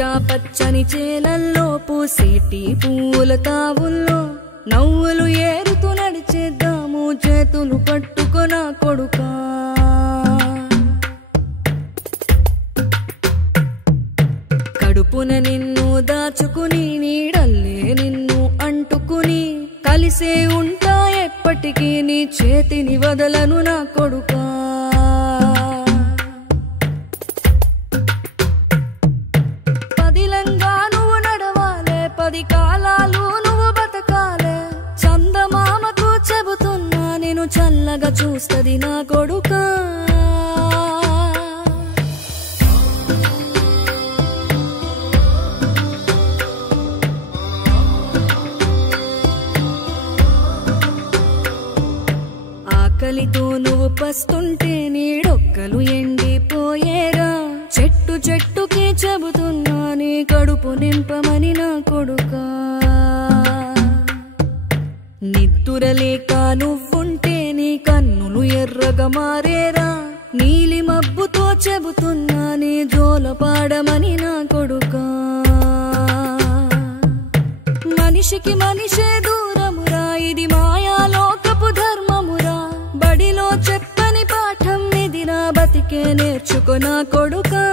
పచ్చా పచ్చని చేలల్లో పూసేటి పూల తావుల్లో నవ్వులు ఏరుతూ నడిచేద్దాము చేతులు పట్టుకొన కొడుకా కడుపున నిన్ను దాచుకుని నీడల్లే నిన్ను అంటుకుని కలిసే ఉంటా ఎప్పటికీ నీ చేతిని వదలను నా కొడుకా పదిలంగా నువ్వు నడవాలే పది కాలాలు నువ్వు బతకాలే చందమామకు చెబుతున్నా నేను చల్లగా చూస్తది నా కొడుకా ఆకలితో నువ్వు పస్తుంటే నీడొక్కలు ఎండిపోయేరా చెట్టు చెట్టుకి చెబుతున్నా నీ కడుపు నింపమని నా కొడుకా నిద్దురలేక నువ్వుంటే నీ కన్నులు ఎర్రగా మారేరా నీలి మబ్బుతో చెబుతున్నా నీ జోల పాడమని నా కొడుకా మనిషికి మనిషే దూరమురా ఇది మాయాలోకపు ధర్మమురా బడిలో చెప్పని పాఠం ఇది నా బతికే నేర్చుకో నా కొడుకా